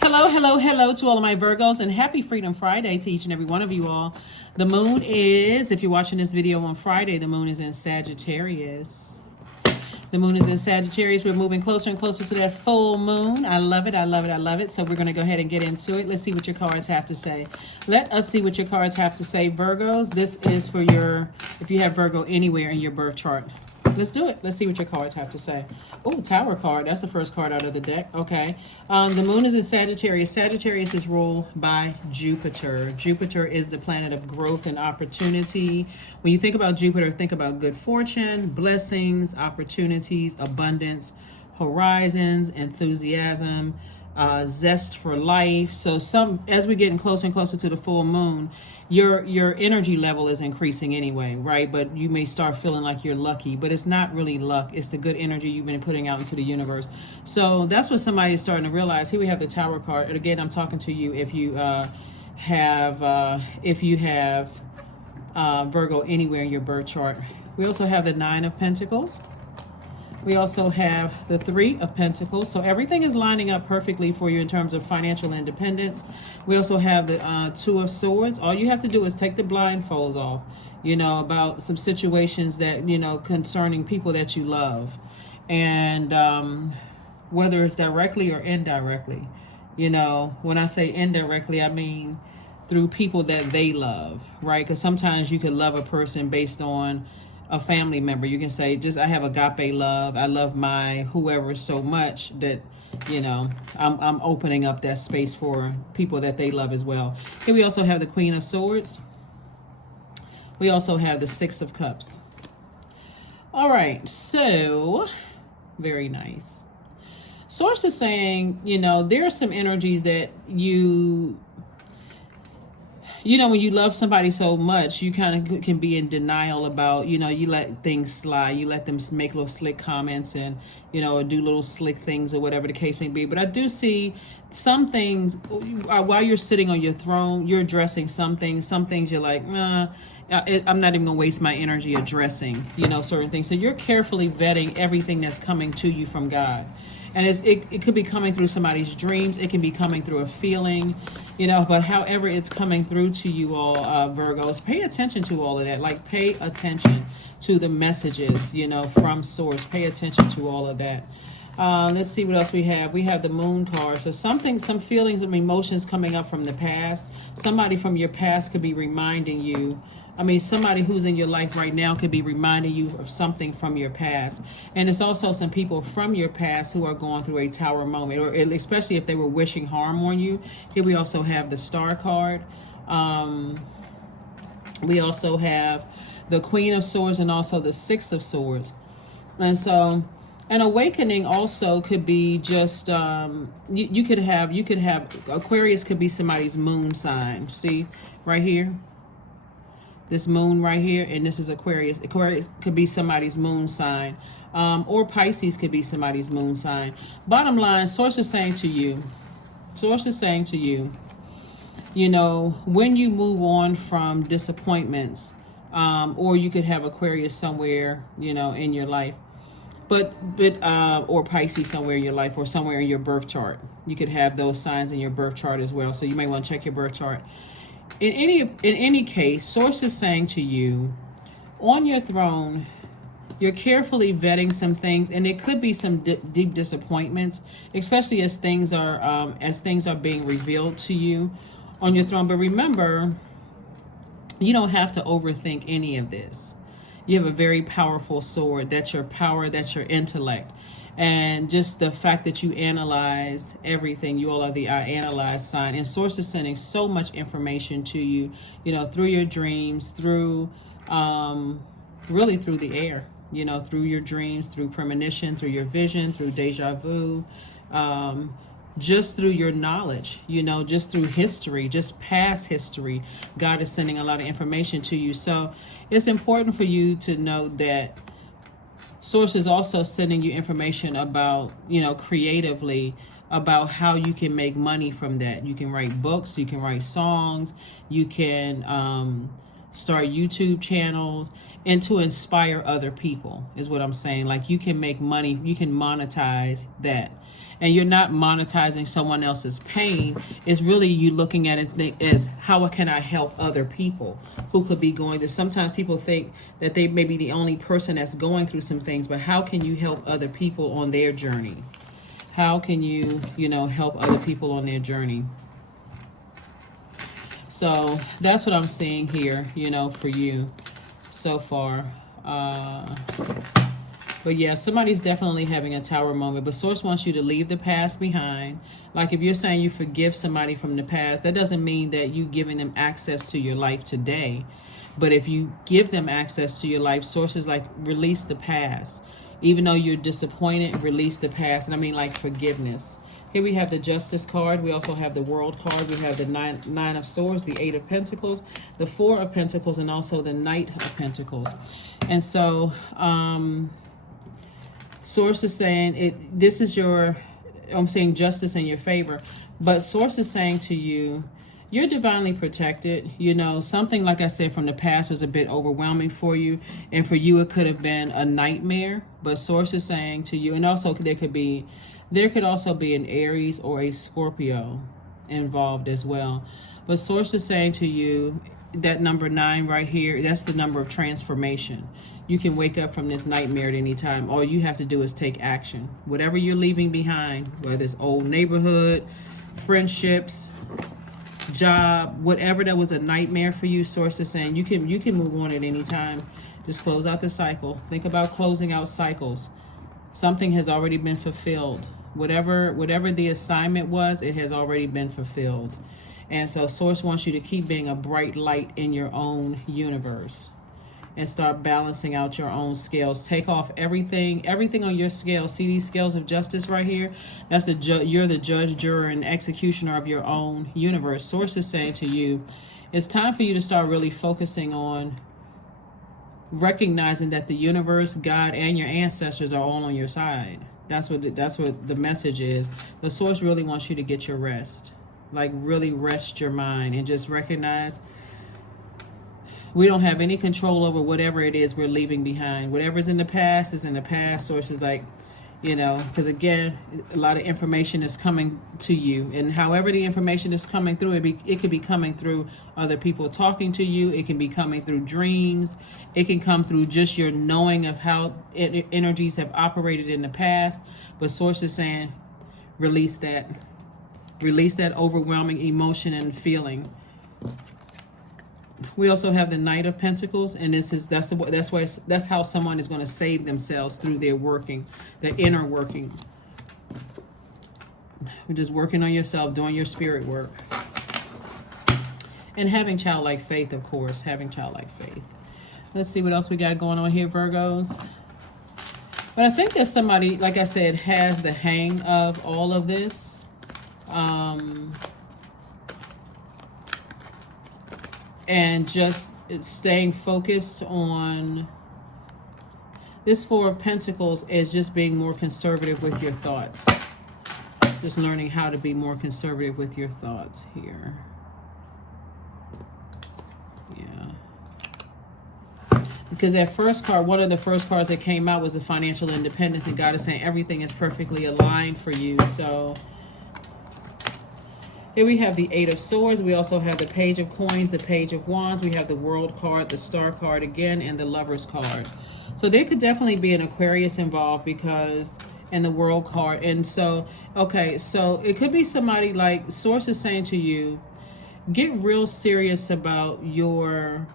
Hello, hello, hello to all of my Virgos, and happy Freedom Friday to each and every one of you all. The moon is, if you're watching this video on Friday, the moon is in Sagittarius. The moon is in Sagittarius. We're moving closer and closer to that full moon. I love it. I love it. I love it. So we're going to go ahead and get into it. Let's see what your cards have to say. Let us see what your cards have to say, Virgos. This is for your, if you have Virgo anywhere in your birth chart. Let's do it. Let's see what your cards have to say. Oh, Tower card. That's the first card out of the deck. Okay. The moon is in Sagittarius. Sagittarius is ruled by Jupiter. Jupiter is the planet of growth and opportunity. When you think about Jupiter, think about good fortune, blessings, opportunities, abundance, horizons, enthusiasm, zest for life. So as we're getting closer and closer to the full moon, your energy level is increasing anyway, right? But you may start feeling like you're lucky, but it's not really luck. It's the good energy you've been putting out into the universe. So that's what somebody is starting to realize. Here we have the Tower card. And again, I'm talking to you if you have Virgo anywhere in your birth chart. We also have the Nine of Pentacles. We also have the Three of Pentacles. So everything is lining up perfectly for you in terms of financial independence. We also have the Two of Swords. All you have to do is take the blindfolds off, about some situations that, concerning people that you love. And whether it's directly or indirectly, when I say indirectly, I mean through people that they love, right? Because sometimes you could love a person based on a family member. You can say, I have agape love. I love my whoever so much that, I'm opening up that space for people that they love as well. Here we also have the Queen of Swords. We also have the Six of Cups. All right, so very nice. Source is saying, there are some energies that when you love somebody so much, you kind of can be in denial about, you let things slide. You let them make little slick comments and, do little slick things or whatever the case may be. But I do see some things while you're sitting on your throne, you're addressing some things. Some things you're like, I'm not even going to waste my energy addressing, certain things. So you're carefully vetting everything that's coming to you from God. And it could be coming through somebody's dreams. It can be coming through a feeling, but however it's coming through to you all, Virgos, pay attention to all of that. Like, pay attention to the messages, from source. Pay attention to all of that. Let's see what else we have. We have the Moon card. So some feelings and emotions coming up from the past. Somebody from your past could be reminding you. Somebody who's in your life right now could be reminding you of something from your past. And it's also some people from your past who are going through a Tower moment, or especially if they were wishing harm on you. Here we also have the Star card. We also have the Queen of Swords and also the Six of Swords. And so an awakening also could be just, you could have Aquarius could be somebody's moon sign. See right here? This moon right here, and this is Aquarius. Aquarius could be somebody's moon sign, or Pisces could be somebody's moon sign. Bottom line, source is saying to you, when you move on from disappointments, or you could have Aquarius somewhere, in your life, but or Pisces somewhere in your life, or somewhere in your birth chart. You could have those signs in your birth chart as well. So you may want to check your birth chart. In any case, source is saying to you, on your throne, you're carefully vetting some things, and it could be some deep disappointments, especially as things are being revealed to you on your throne. But remember, you don't have to overthink any of this. You have a very powerful sword. That's your power. That's your intellect. And just the fact that you analyze everything, you all are the I analyze sign. And source is sending so much information to you, through your dreams, through, really through the air, through your dreams, through premonition, through your vision, through deja vu, just through your knowledge, just through history, just past history. God is sending a lot of information to you. So it's important for you to know that Source is also sending you information about, creatively, about how you can make money from that. You can write books, you can write songs, you can start YouTube channels, and to inspire other people is what I'm saying. Like, you can make money, you can monetize that. And you're not monetizing someone else's pain. It's really you looking at it as, how can I help other people who could be going through. Sometimes people think that they may be the only person that's going through some things, but how can you help other people on their journey? How can you, help other people on their journey? So that's what I'm seeing here, for you so far. But yeah, somebody's definitely having a tower moment. But Source wants you to leave the past behind. Like, if you're saying you forgive somebody from the past, that doesn't mean that you giving them access to your life today. But if you give them access to your life, Source is like, release the past. Even though you're disappointed, release the past. And I mean, like, forgiveness. Here we have the Justice card. We also have the World card. We have the Nine of Swords, the Eight of Pentacles, the Four of Pentacles, and also the Knight of Pentacles. And so, Source is saying this is I'm saying justice in your favor, but Source is saying to you, you're divinely protected. Something, like I said, from the past was a bit overwhelming for you, and for you it could have been a nightmare. But Source is saying to you, and also there could also be an Aries or a Scorpio involved as well. But Source is saying to you, that number 9 right here, that's the number of transformation. You can wake up from this nightmare at any time. All you have to do is take action. Whatever you're leaving behind, whether it's old neighborhood, friendships, job, whatever that was a nightmare for you, Source is saying you can move on at any time. Just close out the cycle. Think about closing out cycles. Something has already been fulfilled. Whatever the assignment was, it has already been fulfilled. And so Source wants you to keep being a bright light in your own universe and start balancing out your own scales. Take off everything on your scale. See these scales of justice right here? That's you're the judge, juror, and executioner of your own universe. Source is saying to you, it's time for you to start really focusing on recognizing that the universe, God, and your ancestors are all on your side. That's what the message is. The Source really wants you to get your rest. Like, really rest your mind and just recognize we don't have any control over whatever it is we're leaving behind. Whatever's in the past is in the past. Source is like, because again, a lot of information is coming to you, and however the information is coming through, it could be coming through other people talking to you. It can be coming through dreams. It can come through just your knowing of how energies have operated in the past. But Source is saying, release that overwhelming emotion and feeling. We also have the Knight of Pentacles, and that's how someone is going to save themselves through their working, their inner working. We're just working on yourself, doing your spirit work, and having childlike faith, of course. Having childlike faith. Let's see what else we got going on here, Virgos. But I think that somebody, like I said, has the hang of all of this. And just staying focused on this Four of Pentacles is just being more conservative with your thoughts. Just learning how to be more conservative with your thoughts here. Yeah. Because that first card, one of the first cards that came out was the financial independence, and God is saying everything is perfectly aligned for you. So here we have the Eight of Swords. We also have the Page of Coins, the Page of Wands. We have the World card, the Star card again, and the Lovers card. So there could definitely be an Aquarius involved and the World card. And so, okay, so it could be somebody like Source is saying to you, get real serious about your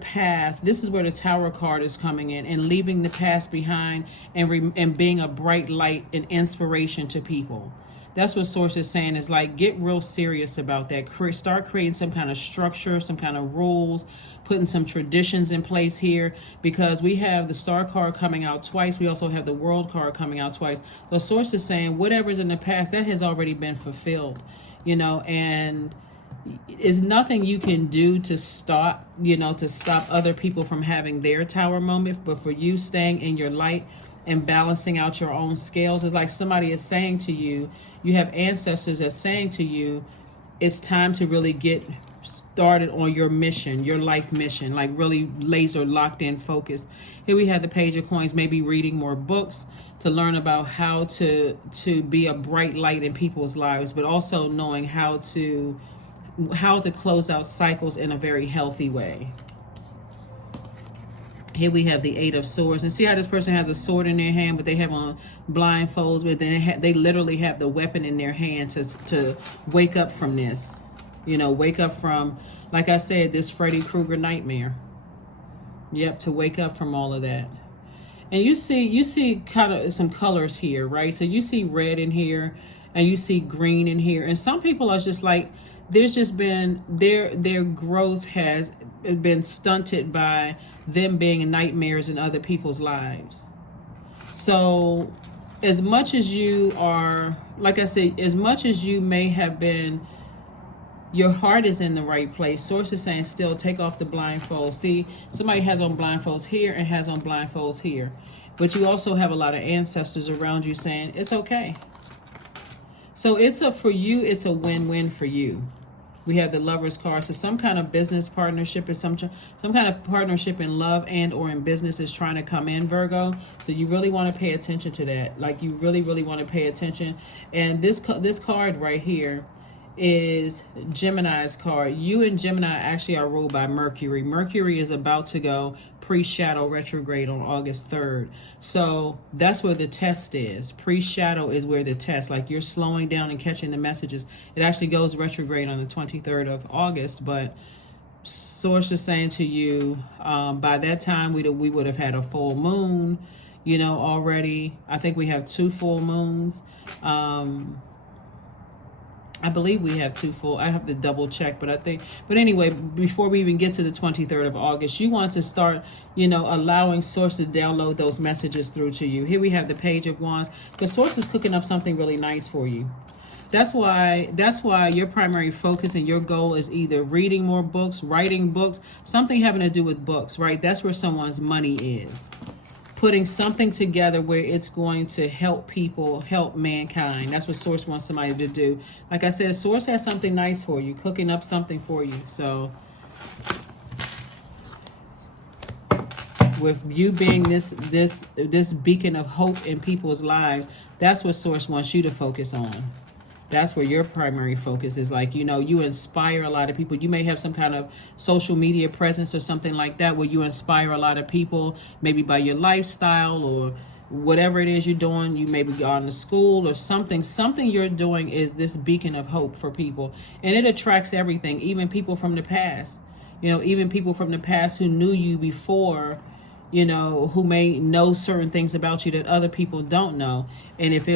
path. This is where the Tower card is coming in, and leaving the past behind and being a bright light and inspiration to people. That's what Source is saying, is like, get real serious about that. Start creating some kind of structure, some kind of rules, putting some traditions in place here, because we have the Star card coming out twice. We also have the World card coming out twice. So Source is saying whatever's in the past, that has already been fulfilled, and is nothing you can do to stop other people from having their Tower moment. But for you, staying in your light and balancing out your own scales, is like somebody is saying to you, you have ancestors that's saying to you, it's time to really get started on your mission, your life mission, like really laser locked in focus. Here we have the Page of Coins, maybe reading more books to learn about how to be a bright light in people's lives, but also knowing how to close out cycles in a very healthy way. Here we have the Eight of Swords, and see how this person has a sword in their hand, but they have on blindfolds, but then they literally have the weapon in their hand to wake up from this. You know, wake up from, like I said, this Freddy Krueger nightmare. Yep, to wake up from all of that. And you see kind of some colors here, right? So you see red in here, and you see green in here. And some people are just like, there's just been, their growth has been stunted by them being nightmares in other people's lives. So as much as you are, like I said, as much as you may have been, your heart is in the right place. Source is saying still take off the blindfold. See, somebody has on blindfolds here and has on blindfolds here. But you also have a lot of ancestors around you saying it's okay. So for you, it's a win-win for you. We have the Lover's card. So some kind of business partnership is some kind of partnership in love and or in business is trying to come in, Virgo. So you really want to pay attention to that. Like you really, really want to pay attention. And this card right here is Gemini's card. You and Gemini actually are ruled by Mercury. Mercury is about to go pre-shadow retrograde on August 3rd. So that's where the test is. Pre-shadow is where the test, like you're slowing down and catching the messages. It actually goes retrograde on the 23rd of August, but source is saying to you, by that time we would have had a full moon, you know, already. I think we have 2 full moons. I believe we have 2 full. I have to double check, but anyway, before we even get to the 23rd of August, you want to start, you know, allowing Source to download those messages through to you. Here we have the Page of Wands, because Source is cooking up something really nice for you. That's why your primary focus and your goal is either reading more books, writing books, something having to do with books, right? That's where someone's money is. Putting something together where it's going to help people, help mankind. That's what Source wants somebody to do. Like I said, Source has something nice for you, cooking up something for you. So with you being this beacon of hope in people's lives, that's what Source wants you to focus on. That's where your primary focus is. Like, you know, you inspire a lot of people. You may have some kind of social media presence or something like that where you inspire a lot of people, maybe by your lifestyle or whatever it is you're doing. You maybe gone to school or something. Something you're doing is this beacon of hope for people. And it attracts everything, even people from the past. You know, even people from the past who knew you before, you know, who may know certain things about you that other people don't know. And if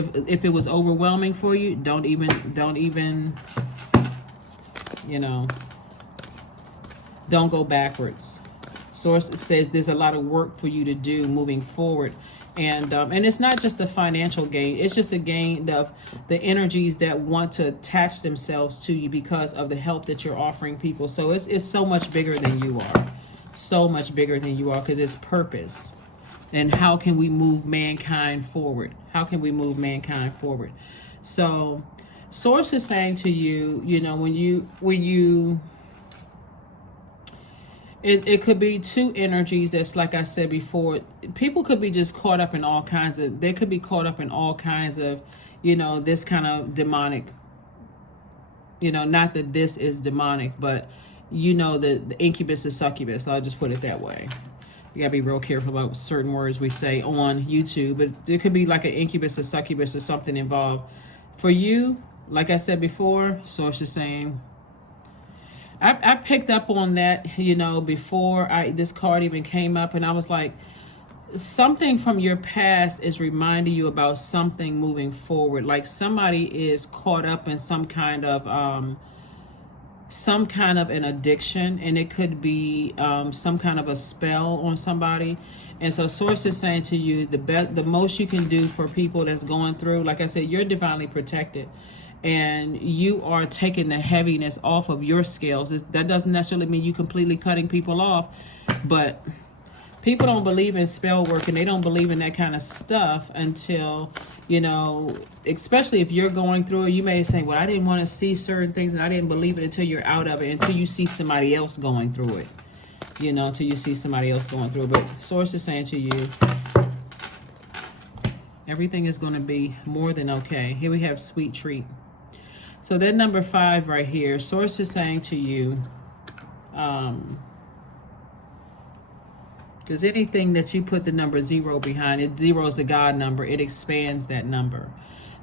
it was overwhelming for you, don't even, you know, don't go backwards. Source says there's a lot of work for you to do moving forward. And it's not just the financial gain. It's just the gain of the energies that want to attach themselves to you because of the help that you're offering people. So it's so much bigger than you are. So much bigger than you are, because it's purpose. And how can we move mankind forward? How can we move mankind forward? So Source is saying to you, you know, it could be 2 energies that's, like I said before, people could be just caught up in all kinds of, they could be caught up in all kinds of, you know, this kind of demonic, you know, not that this is demonic, but you know, the incubus is succubus. I'll just put it that way. You gotta be real careful about certain words we say on YouTube, but there could be like an incubus or succubus or something involved. For you, like I said before, Source is saying, I picked up on that, you know, before this card even came up, and I was like, something from your past is reminding you about something moving forward. Like somebody is caught up in some kind of an addiction, and it could be some kind of a spell on somebody. And so Source is saying to you, the most you can do for people that's going through, like I said, you're divinely protected, and you are taking the heaviness off of your scales. That doesn't necessarily mean you completely cutting people off, but People don't believe in spell work and they don't believe in that kind of stuff until, you know, especially if you're going through it. You may say, well, I didn't want to see certain things and I didn't believe it until you're out of it, until you see somebody else going through it. You know, until you see somebody else going through it. But Source is saying to you, everything is going to be more than okay. Here we have sweet treat. So that number 5 right here, Source is saying to you, because anything that you put the number 0 behind, it 0 is the God number. It expands that number.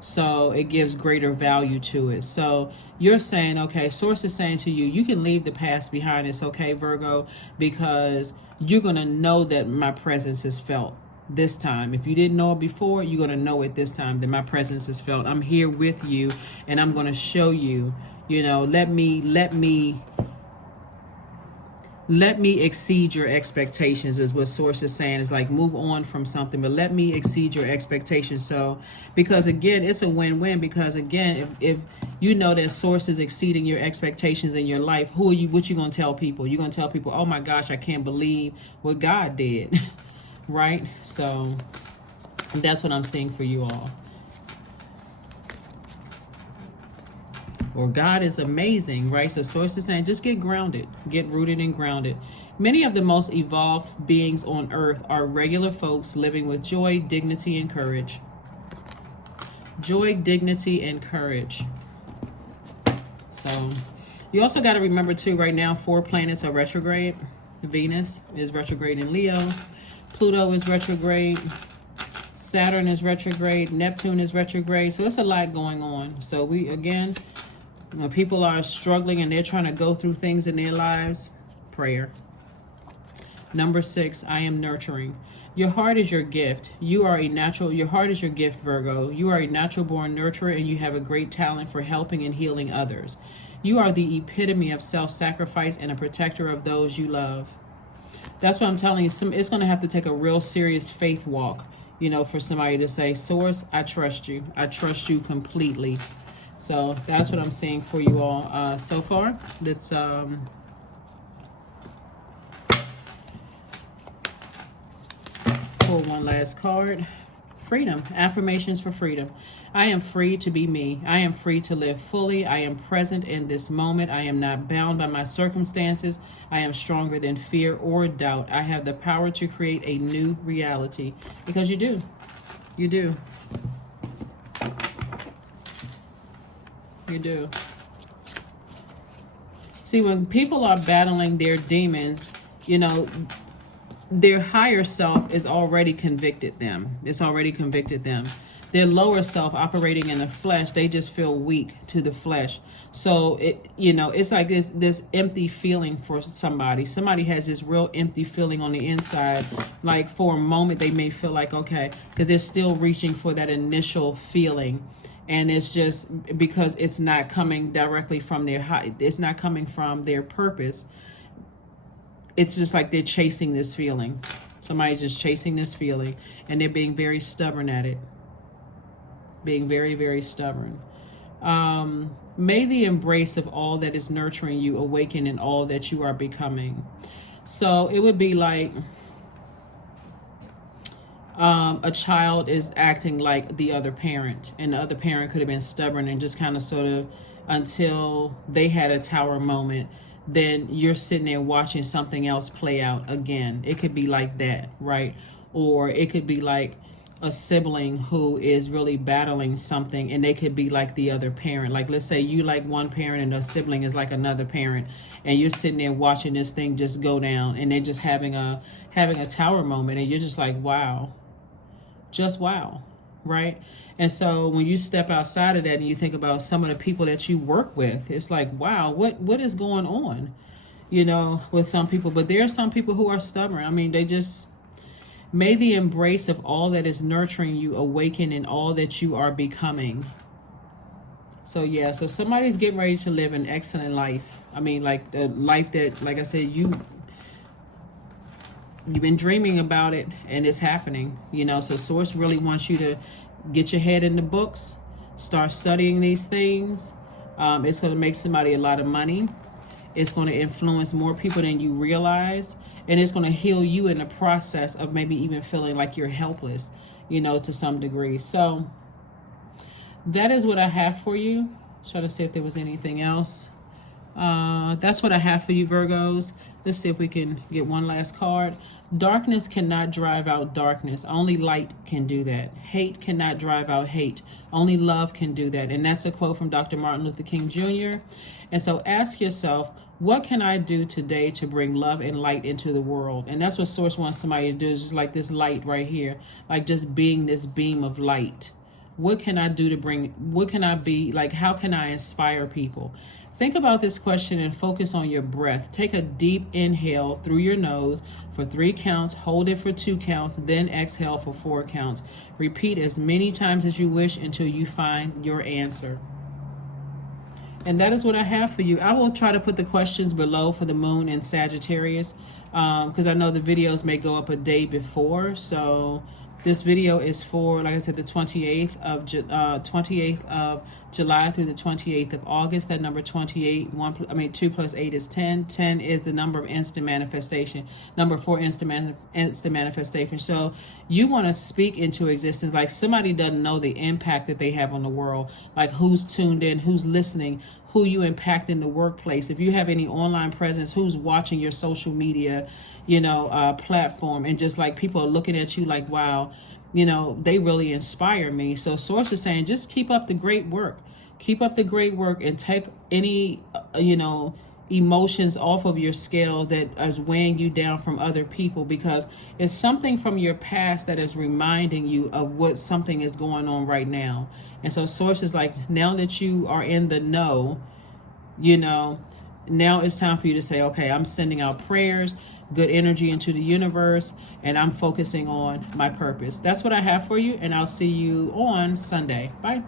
So it gives greater value to it. So you're saying, okay, Source is saying to you, you can leave the past behind. It's okay, Virgo, because you're going to know that my presence is felt this time. If you didn't know it before, you're going to know it this time, that my presence is felt. I'm here with you and I'm going to show you, you know, let me exceed your expectations is what Source is saying. It's like, move on from something, but let me exceed your expectations. So, because again, it's a win-win, because again, if you know that Source is exceeding your expectations in your life, what you going to tell people? You're going to tell people, oh my gosh, I can't believe what God did. Right? So that's what I'm seeing for you all. Or God is amazing, right? So Source is saying, just get grounded, get rooted and grounded. Many of the most evolved beings on earth are regular folks living with joy, dignity, and courage. Joy, dignity, and courage. So you also got to remember too, right now, 4 planets are retrograde. Venus is retrograde in Leo. Pluto is retrograde. Saturn is retrograde. Neptune is retrograde. So it's a lot going on. So we, again, when people are struggling and they're trying to go through things in their lives, prayer. Number 6, I am nurturing. Your heart is your gift. Your heart is your gift, Virgo. You are a natural born nurturer and you have a great talent for helping and healing others. You are the epitome of self-sacrifice and a protector of those you love. That's what I'm telling you. It's going to have to take a real serious faith walk, you know, for somebody to say, Source, I trust you. I trust you completely. So that's what I'm saying for you all so far. Let's pull one last card. Freedom. Affirmations for freedom. I am free to be me. I am free to live fully. I am present in this moment. I am not bound by my circumstances. I am stronger than fear or doubt. I have the power to create a new reality. Because you do. You do. You do. See, when people are battling their demons, you know, their higher self is already convicted them. It's already convicted them. Their lower self operating in the flesh, they just feel weak to the flesh. So it, you know, it's like this empty feeling for somebody. Somebody has this real empty feeling on the inside. Like for a moment, they may feel like, okay, because they're still reaching for that initial feeling. And it's just because it's not coming directly from their high, it's not coming from their purpose. It's just like they're chasing this feeling. Somebody's just chasing this feeling and they're being very stubborn at it. Being very, very stubborn. May the embrace of all that is nurturing you awaken in all that you are becoming. So it would be like a child is acting like the other parent, and the other parent could have been stubborn and just kind of sort of until they had a tower moment. Then you're sitting there watching something else play out again. It could be like that, right? Or it could be like a sibling who is really battling something and they could be like the other parent. Like, let's say you like one parent and a sibling is like another parent, and you're sitting there watching this thing just go down, and they're just having a tower moment, and you're just like, wow, just wow, right? And so when you step outside of that and you think about some of the people that you work with, it's like, wow, what is going on, you know, with some people. But there are some people who are stubborn. I mean, they just, may the embrace of all that is nurturing you awaken in all that you are becoming. So yeah, so somebody's getting ready to live an excellent life. I mean, like a life that, like I said, you've been dreaming about it and it's happening, you know. So Source really wants you to get your head in the books, start studying these things. It's going to make somebody a lot of money. It's going to influence more people than you realize, and it's going to heal you in the process of maybe even feeling like you're helpless, to some degree. So that is what I have for you. Try to see if there was anything else. That's what I have for you, Virgos. Let's see if we can get one last card. Darkness cannot drive out darkness. Only light can do that. Hate cannot drive out hate. Only love can do that. And that's a quote from Dr. Martin Luther King Jr. And so ask yourself, what can I do today to bring love and light into the world? And that's what Source wants somebody to do, is just like this light right here, like just being this beam of light. What can I do to bring, what can I be, like how can I inspire people? Think about this question and focus on your breath. Take a deep inhale through your nose for 3 counts, hold it for 2 counts, then exhale for 4 counts. Repeat as many times as you wish until you find your answer. And that is what I have for you. I will try to put the questions below for the moon and Sagittarius, because I know the videos may go up a day before. So this video is for, like I said, the 28th of July through the 28th of August. That number 28, 2 plus 8 is 10. 10 is the number of instant manifestation. Number 4, instant manifestation. So you want to speak into existence. Like somebody doesn't know the impact that they have on the world. Like who's tuned in, who's listening, who you impact in the workplace. If you have any online presence, who's watching your social media, platform, and just like people are looking at you like, wow, they really inspire me. So Source is saying, just keep up the great work. Keep up the great work and take any, emotions off of your scale that is weighing you down from other people, because it's something from your past that is reminding you of what something is going on right now. And so Source is like, now that you are in the know, now it's time for you to say, okay, I'm sending out prayers, good energy into the universe, and I'm focusing on my purpose. That's what I have for you, and I'll see you on Sunday. Bye.